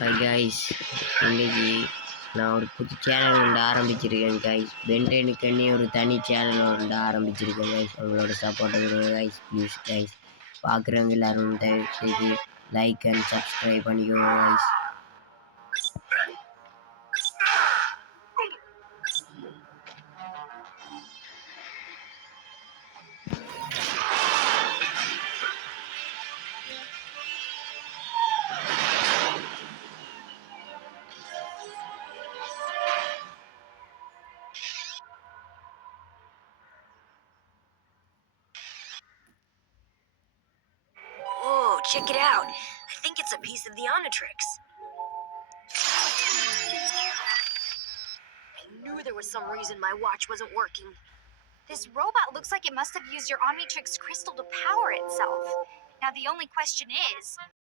Hi guys, இன்னைக்கு நான் ஒரு புது சேனல் ஒன்று ஆரம்பிச்சிருக்கேன் காய்ஸ். பென்டெனுக்குன்னே ஒரு தனி சேனல் ஒன்று ஆரம்பிச்சிருக்கேன் காய்ஸ். உங்களோட சப்போர்ட்டை கொடுங்க காய்ஸ், ப்ளீஸ் காய்ஸ். பார்க்குறவங்க எல்லாரும் தயவு செய்து லைக் அண்ட் சப்ஸ்கிரைப் பண்ணிக்கோங்க guys. Whoa, check it out. I think it's a piece of the Omnitrix. I knew there was some reason my watch wasn't working. This robot looks like it must have used your Omnitrix crystal to power itself. Now the only question is,